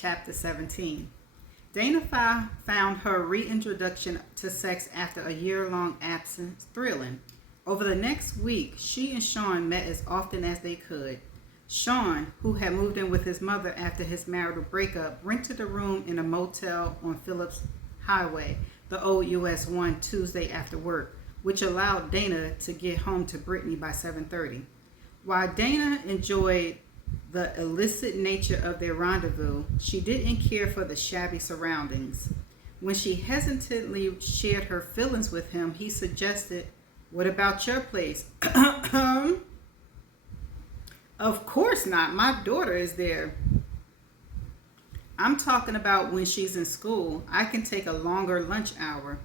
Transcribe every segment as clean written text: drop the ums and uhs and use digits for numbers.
Chapter 17. Dana found her reintroduction to sex after a year-long absence thrilling. Over the next week, she and Sean met as often as they could. Sean, who had moved in with his mother after his marital breakup, rented a room in a motel on Phillips Highway, the old US 1, Tuesday after work, which allowed Dana to get home to Brittany by 7:30. While Dana enjoyed the illicit nature of their rendezvous, she didn't care for the shabby surroundings. When she hesitantly shared her feelings with him, he suggested, "What about your place?" "Of course not. My daughter is there." "I'm talking about when she's in school. I can take a longer lunch hour."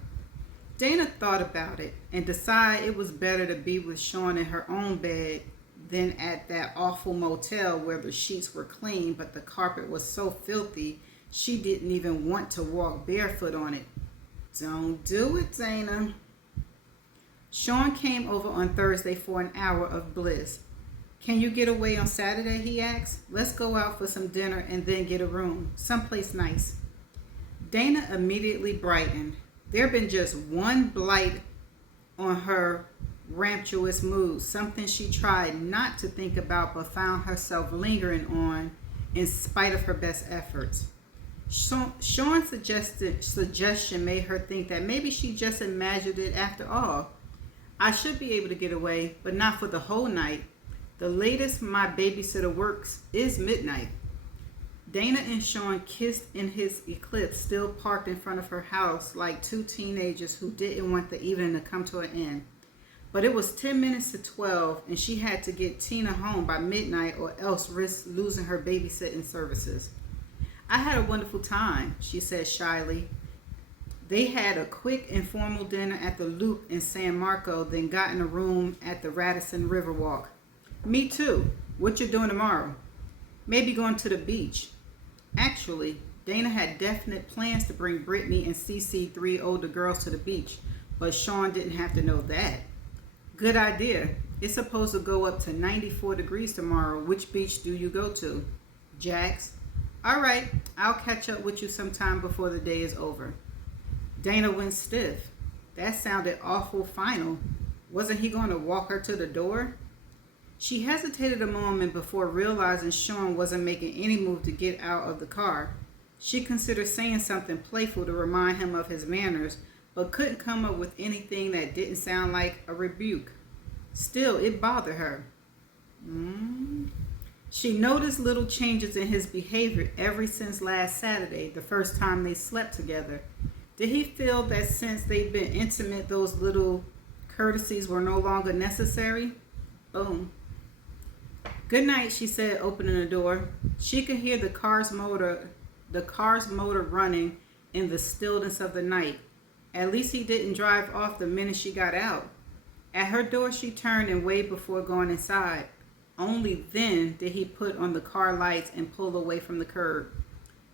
Dana thought about it and decided it was better to be with Sean in her own bed than at that awful motel where the sheets were clean but the carpet was so filthy she didn't even want to walk barefoot on it. "Don't do it, Dana." Sean came over on Thursday for an hour of bliss. "Can you get away on Saturday?" he asked. "Let's go out for some dinner and then get a room, someplace nice." Dana immediately brightened. There'd been just one blight on her rapturous mood, something she tried not to think about but found herself lingering on in spite of her best efforts. Sean's suggestion made her think that maybe she just imagined it after all. "I should be able to get away, but not for the whole night. The latest my babysitter works is midnight." Dana and Sean kissed in his Eclipse, still parked in front of her house like two teenagers who didn't want the evening to come to an end. But it was 10 minutes to 12, and she had to get Tina home by midnight or else risk losing her babysitting services. "I had a wonderful time," she said shyly. They had a quick informal dinner at the Loop in San Marco, then got in a room at the Radisson Riverwalk. "Me too. What you doing tomorrow?" "Maybe going to the beach." Actually, Dana had definite plans to bring Brittany and Cece, 3 older girls, to the beach, but Sean didn't have to know that. "Good idea. It's supposed to go up to 94 degrees tomorrow. Which beach do you go to?" "Jack's." "All right, I'll catch up with you sometime before the day is over." Dana went stiff. That sounded awful final. Wasn't he going to walk her to the door? She hesitated a moment before realizing Sean wasn't making any move to get out of the car. She considered saying something playful to remind him of his manners, but couldn't come up with anything that didn't sound like a rebuke. Still, it bothered her. She noticed little changes in his behavior ever since last Saturday, the first time they slept together. Did he feel that since they'd been intimate, those little courtesies were no longer necessary? Boom. "Good night," she said, opening the door. She could hear the car's motor running in the stillness of the night. At least he didn't drive off the minute she got out. At her door, she turned and waved before going inside. Only then did he put on the car lights and pull away from the curb.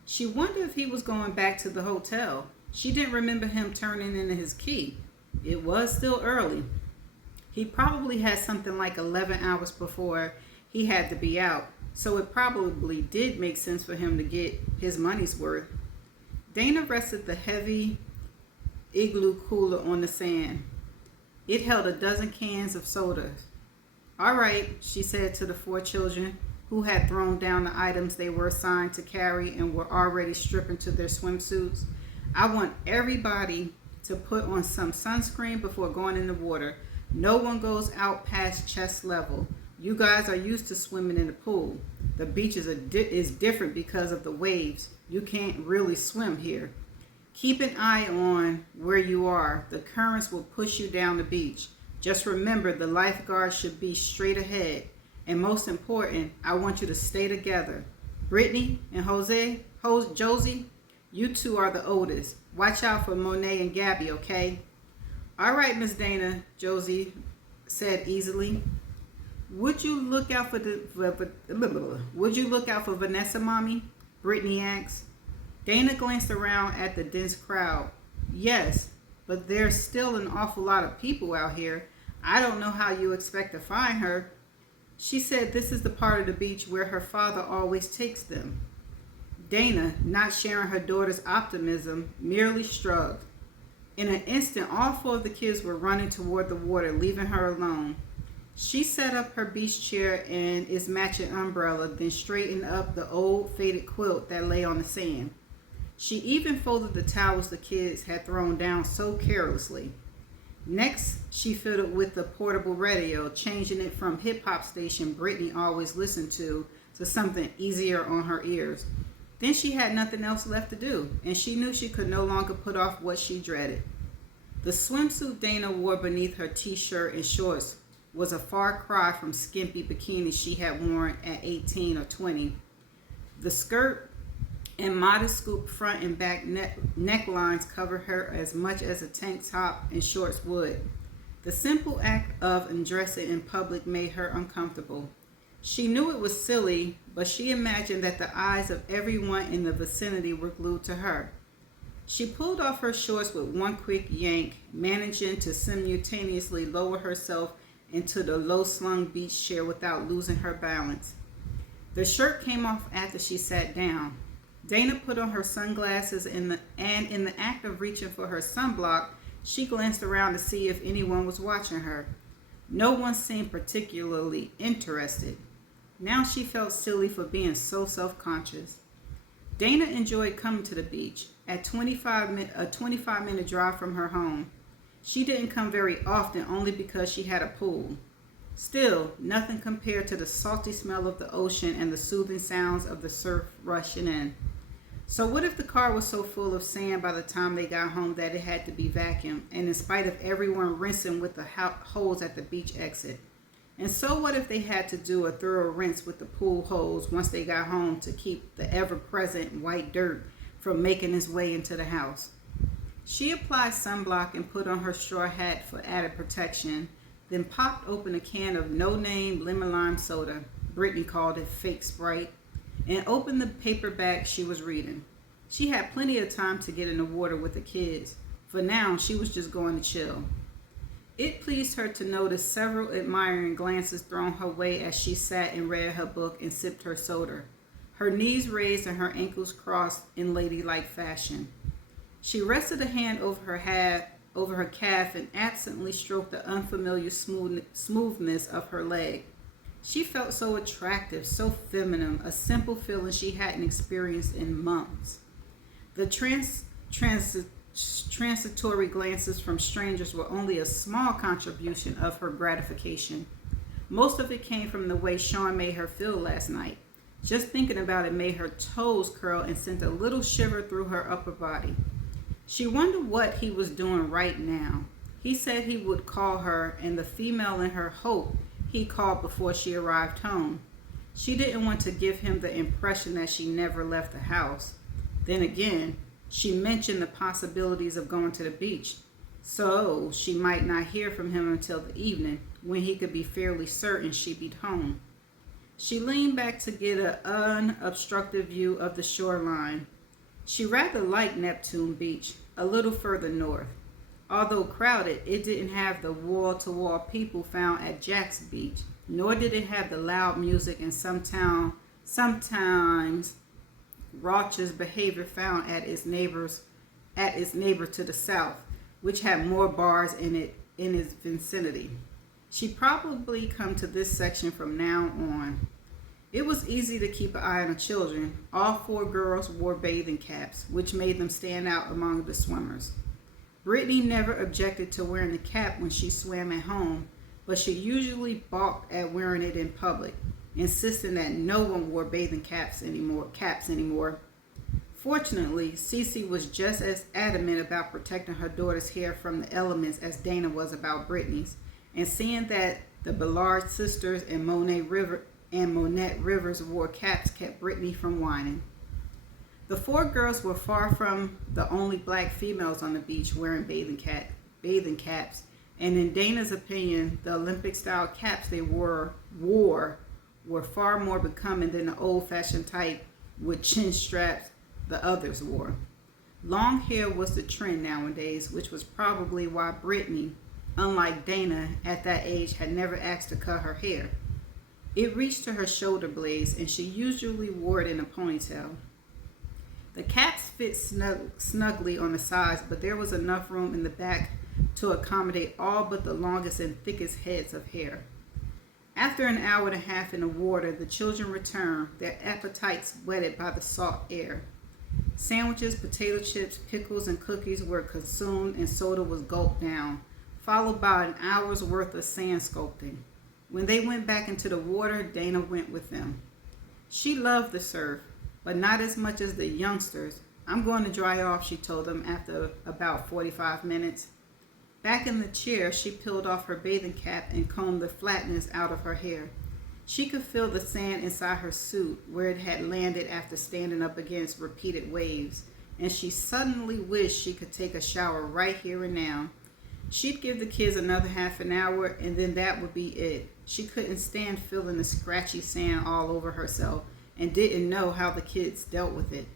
She wondered if he was going back to the hotel. She didn't remember him turning in his key. It was still early. He probably had something like 11 hours before he had to be out, so it probably did make sense for him to get his money's worth. Dana rested the heavy igloo cooler on the sand. It held a dozen cans of sodas. "All right," she said to the 4 children, who had thrown down the items they were assigned to carry and were already stripping to their swimsuits. "I want everybody to put on some sunscreen before going in the water. No one goes out past chest level. You guys are used to swimming in the pool. The beach is different because of the waves. You can't really swim here. Keep an eye on where you are. The currents will push you down the beach. Just remember the lifeguard should be straight ahead. And most important, I want you to stay together. Brittany and Josie, you two are the oldest. Watch out for Monet and Gabby, okay?" "All right, Miss Dana," Josie said easily. Would you look out for Vanessa, Mommy?" Brittany asked. Dana glanced around at the dense crowd. "Yes, but there's still an awful lot of people out here. I don't know how you expect to find her." She said this is the part of the beach where her father always takes them. Dana, not sharing her daughter's optimism, merely shrugged. In an instant, all four of the kids were running toward the water, leaving her alone. She set up her beach chair and its matching umbrella, then straightened up the old faded quilt that lay on the sand. She even folded the towels the kids had thrown down so carelessly. Next, she fiddled with the portable radio, changing it from hip-hop station Brittany always listened to something easier on her ears. Then she had nothing else left to do, and she knew she could no longer put off what she dreaded. The swimsuit Dana wore beneath her t-shirt and shorts was a far cry from skimpy bikinis she had worn at 18 or 20. The skirt and modest scoop front and back necklines covered her as much as a tank top and shorts would. The simple act of undressing in public made her uncomfortable. She knew it was silly, but she imagined that the eyes of everyone in the vicinity were glued to her. She pulled off her shorts with one quick yank, managing to simultaneously lower herself into the low-slung beach chair without losing her balance. The shirt came off after she sat down. Dana put on her sunglasses and in the act of reaching for her sunblock, she glanced around to see if anyone was watching her. No one seemed particularly interested. Now she felt silly for being so self-conscious. Dana enjoyed coming to the beach, a 25-minute drive from her home. She didn't come very often only because she had a pool. Still, nothing compared to the salty smell of the ocean and the soothing sounds of the surf rushing in. So what if the car was so full of sand by the time they got home that it had to be vacuumed, and in spite of everyone rinsing with the hose at the beach exit? And so what if they had to do a thorough rinse with the pool hose once they got home to keep the ever-present white dirt from making its way into the house? She applied sunblock and put on her straw hat for added protection, then popped open a can of no-name lemon lime soda, Brittany called it fake Sprite, and opened the paperback she was reading. She had plenty of time to get in the water with the kids. For now, she was just going to chill. It pleased her to notice several admiring glances thrown her way as she sat and read her book and sipped her soda, her knees raised and her ankles crossed in ladylike fashion. She rested a hand over her calf and absently stroked the unfamiliar smoothness of her leg. She felt so attractive, so feminine, a simple feeling she hadn't experienced in months. The transitory glances from strangers were only a small contribution of her gratification. Most of it came from the way Sean made her feel last night. Just thinking about it made her toes curl and sent a little shiver through her upper body. She wondered what he was doing right now. He said he would call her, and the female in her hoped he called before she arrived home. She didn't want to give him the impression that she never left the house. Then again, she mentioned the possibilities of going to the beach, so she might not hear from him until the evening, when he could be fairly certain she'd be home. She leaned back to get an unobstructed view of the shoreline. She rather liked Neptune Beach, a little further north. Although crowded, it didn't have the wall-to-wall people found at Jack's Beach, nor did it have the loud music and sometimes raucous behavior found at its neighbor to the south, which had more bars in its vicinity. She'd probably come to this section from now on. It was easy to keep an eye on the children. All four girls wore bathing caps, which made them stand out among the swimmers. Brittany never objected to wearing the cap when she swam at home, but she usually balked at wearing it in public, insisting that no one wore bathing caps anymore. Fortunately, Cece was just as adamant about protecting her daughter's hair from the elements as Dana was about Brittany's, and seeing that the Ballard sisters and Monette Rivers wore caps kept Brittany from whining. The four girls were far from the only black females on the beach wearing bathing caps, and in Dana's opinion, the Olympic-style caps they wore were far more becoming than the old-fashioned type with chin straps the others wore. Long hair was the trend nowadays, which was probably why Brittany, unlike Dana at that age, had never asked to cut her hair. It reached to her shoulder blades, and she usually wore it in a ponytail. The caps fit snugly on the sides, but there was enough room in the back to accommodate all but the longest and thickest heads of hair. After an hour and a half in the water, the children returned, their appetites whetted by the salt air. Sandwiches, potato chips, pickles, and cookies were consumed, and soda was gulped down, followed by an hour's worth of sand sculpting. When they went back into the water, Dana went with them. She loved the surf, but not as much as the youngsters. I'm going to dry off, she told them after about 45 minutes. Back in the chair, she peeled off her bathing cap and combed the flatness out of her hair. She could feel the sand inside her suit where it had landed after standing up against repeated waves, and she suddenly wished she could take a shower right here and now. She'd give the kids another half an hour, and then that would be it. She couldn't stand feeling the scratchy sand all over herself and didn't know how the kids dealt with it.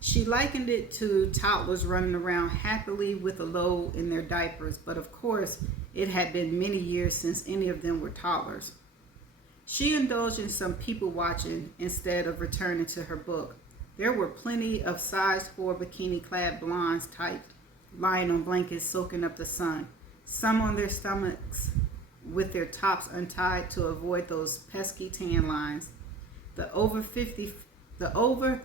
She likened it to toddlers running around happily with a load in their diapers, but of course it had been many years since any of them were toddlers. She indulged in some people watching instead of returning to her book. There were plenty of size 4 bikini-clad blondes types lying on blankets soaking up the sun, some on their stomachs with their tops untied to avoid those pesky tan lines. The over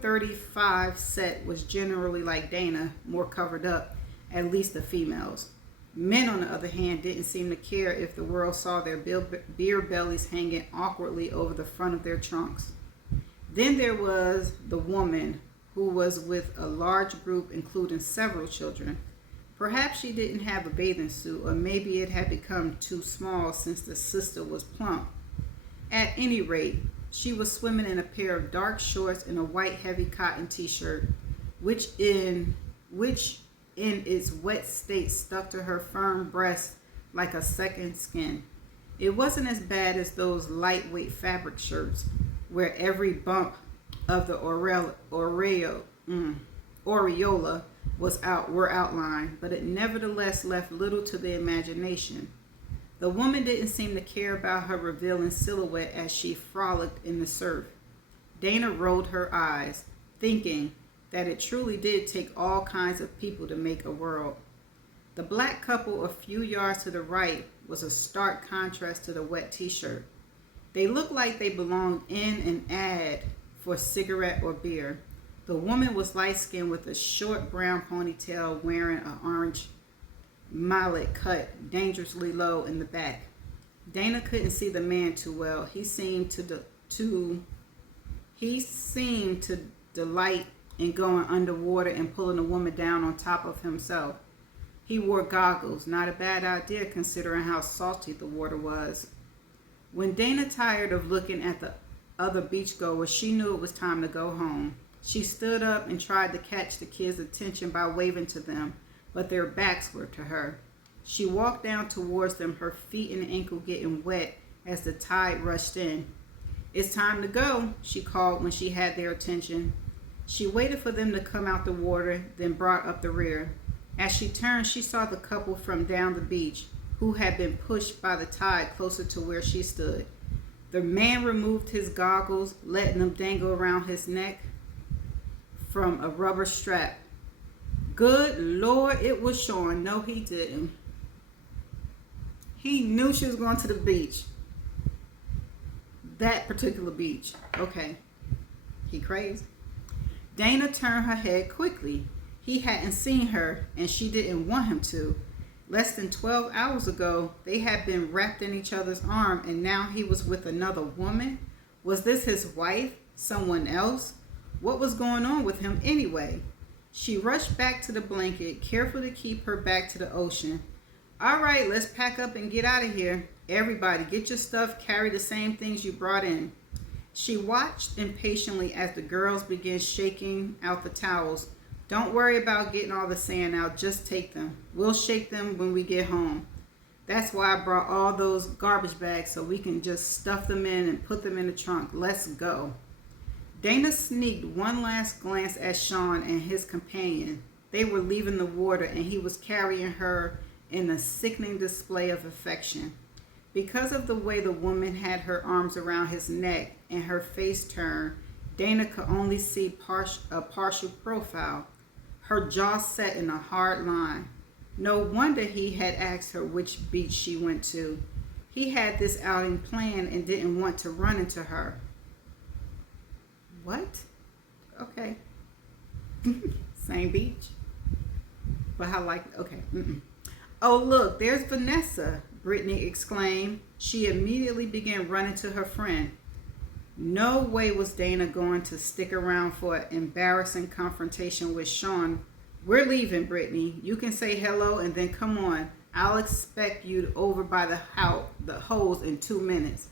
35 set was generally like Dana, more covered up, at least the females. Men, on the other hand, didn't seem to care if the world saw their beer bellies hanging awkwardly over the front of their trunks. Then there was the woman who was with a large group including several children. Perhaps she didn't have a bathing suit, or maybe it had become too small since the sister was plump. At any rate, she was swimming in a pair of dark shorts and a white heavy cotton t-shirt, which in its wet state stuck to her firm breast like a second skin. It wasn't as bad as those lightweight fabric shirts where every bump of the aureola were outlined, but it nevertheless left little to the imagination. The woman didn't seem to care about her revealing silhouette as she frolicked in the surf. Dana rolled her eyes, thinking that it truly did take all kinds of people to make a world. The black couple a few yards to the right was a stark contrast to the wet t-shirt. They looked like they belonged in an ad for cigarette or beer. The woman was light-skinned with a short brown ponytail, wearing an orange mallet cut dangerously low in the back. Dana couldn't see the man too well. He seemed to delight in going underwater and pulling a woman down on top of himself. He wore goggles, not a bad idea considering how salty the water was. When Dana tired of looking at the other beachgoers, she knew it was time to go home. She stood up and tried to catch the kids' attention by waving to them, but their backs were to her. She walked down towards them, her feet and ankle getting wet as the tide rushed in. "It's time to go," she called when she had their attention. She waited for them to come out the water, then brought up the rear. As she turned, she saw the couple from down the beach, who had been pushed by the tide closer to where she stood. The man removed his goggles, letting them dangle around his neck from a rubber strap. Good Lord, it was showing. No, he didn't. He knew she was going to the beach. That particular beach. Okay. He crazy. Dana turned her head quickly. He hadn't seen her, and she didn't want him to. Less than 12 hours ago, they had been wrapped in each other's arm, and now he was with another woman. Was this his wife? Someone else? What was going on with him anyway? She rushed back to the blanket, careful to keep her back to the ocean. "All right, let's pack up and get out of here. Everybody, get your stuff, carry the same things you brought in." She watched impatiently as the girls began shaking out the towels. "Don't worry about getting all the sand out, just take them. We'll shake them when we get home. That's why I brought all those garbage bags, so we can just stuff them in and put them in the trunk. Let's go." Dana sneaked one last glance at Sean and his companion. They were leaving the water, and he was carrying her in a sickening display of affection. Because of the way the woman had her arms around his neck and her face turned, Dana could only see a partial profile. Her jaw set in a hard line. No wonder he had asked her which beach she went to. He had this outing planned and didn't want to run into her. What? Okay. Same beach. But how okay. Oh, look, there's Vanessa, Brittany exclaimed. She immediately began running to her friend. No way was Dana going to stick around for an embarrassing confrontation with Sean. We're leaving, Brittany. You can say hello and then come on. I'll expect you over by the hose in 2 minutes.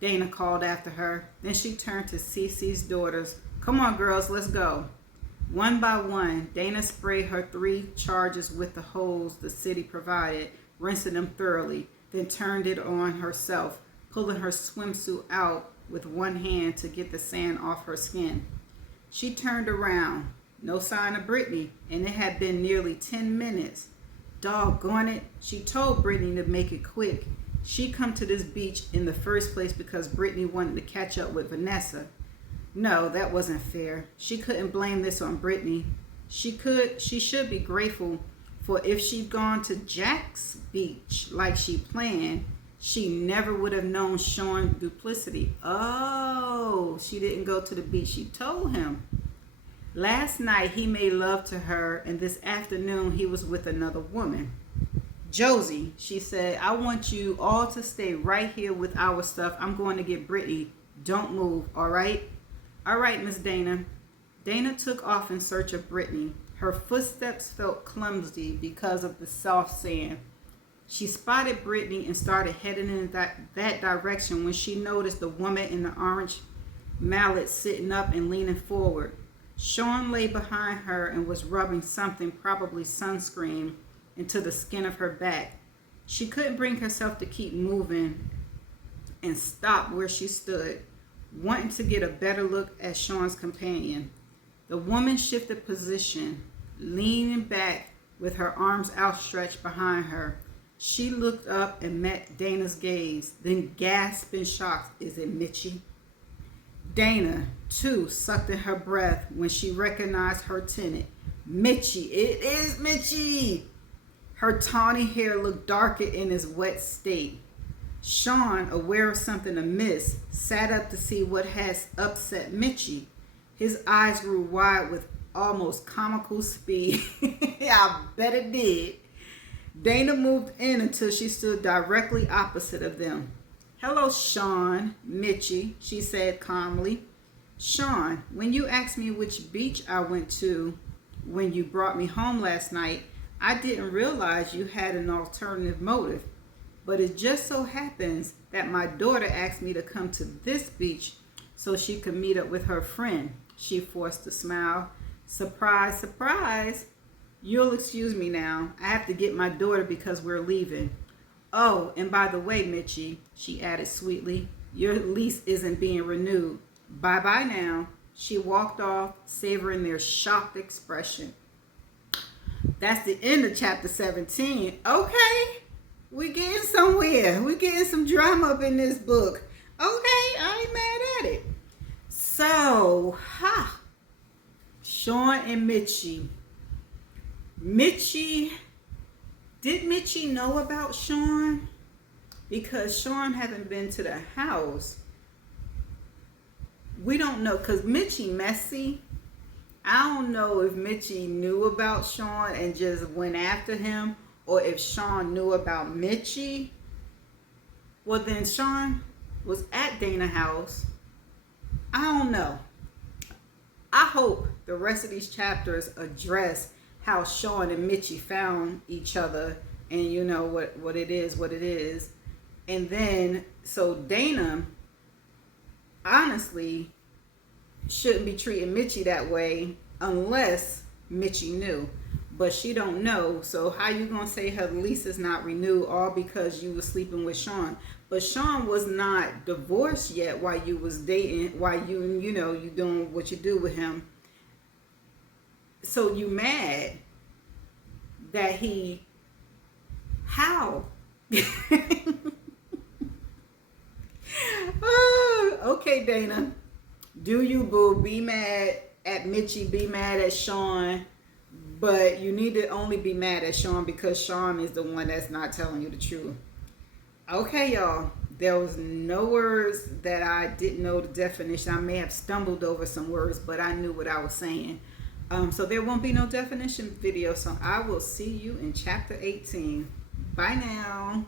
Dana called after her. Then she turned to Cece's daughters. Come on, girls, let's go. One by one, Dana sprayed her 3 charges with the hose the city provided, rinsing them thoroughly, then turned it on herself, pulling her swimsuit out with one hand to get the sand off her skin. She turned around. No sign of Brittany, and it had been nearly 10 minutes. Doggone it, she told Brittany to make it quick. She come to this beach in the first place because Brittany wanted to catch up with Vanessa. No, that wasn't fair. She couldn't blame this on Brittany. She should be grateful for if she'd gone to Jack's beach like she planned, she never would have known Sean's duplicity. Oh, she didn't go to the beach. She told him. Last night he made love to her, and this afternoon he was with another woman. Josie, she said, I want you all to stay right here with our stuff. I'm going to get Brittany. Don't move, all right? All right, Miss Dana. Dana took off in search of Brittany. Her footsteps felt clumsy because of the soft sand. She spotted Brittany and started heading in that direction when she noticed the woman in the orange mallet sitting up and leaning forward. Sean lay behind her and was rubbing something, probably sunscreen, into the skin of her back. She couldn't bring herself to keep moving and stopped where she stood, wanting to get a better look at Sean's companion. The woman shifted position, leaning back with her arms outstretched behind her. She looked up and met Dana's gaze, then gasped in shock. Is it Mitchie? Dana, too, sucked in her breath when she recognized her tenant. Mitchie, it is Mitchie! Her tawny hair looked darker in its wet state. Sean, aware of something amiss, sat up to see what had upset Mitchie. His eyes grew wide with almost comical speed. I bet it did. Dana moved in until she stood directly opposite of them. Hello, Sean, Mitchie, she said calmly. Sean, when you asked me which beach I went to when you brought me home last night, I didn't realize you had an alternative motive. But it just so happens that my daughter asked me to come to this beach so she could meet up with her friend. She forced a smile. Surprise, surprise. You'll excuse me now. I have to get my daughter because we're leaving. Oh, and by the way, Mitchie, she added sweetly, your lease isn't being renewed. Bye-bye now. She walked off, savoring their shocked expression. That's the end of chapter 17. Okay, we're getting somewhere. We're getting some drama up in this book. Okay, I ain't mad at it. So, Sean and Mitchie. Did Mitchie know about Sean? Because Sean haven't been to the house. We don't know, because Mitchie messy. I don't know if Mitchie knew about Sean and just went after him, or if Sean knew about Mitchie. Well, then Sean was at Dana's house. I don't know. I hope the rest of these chapters address how Sean and Mitchie found each other, and you know what it is. And then, so Dana honestly shouldn't be treating Mitchie that way unless Mitchie knew. But she don't know, so how you gonna say her lease is not renewed all because you was sleeping with Sean? But Sean was not divorced yet while you was dating, while you doing what you do with him. So you mad that how? Oh, okay, Dana. Do you, boo? Be mad at Mitchie, be mad at Sean, but you need to only be mad at Sean because Sean is the one that's not telling you the truth. Okay, y'all. There was no words that I didn't know the definition. I may have stumbled over some words, but I knew what I was saying. So there won't be no definition video. So I will see you in chapter 18. Bye now.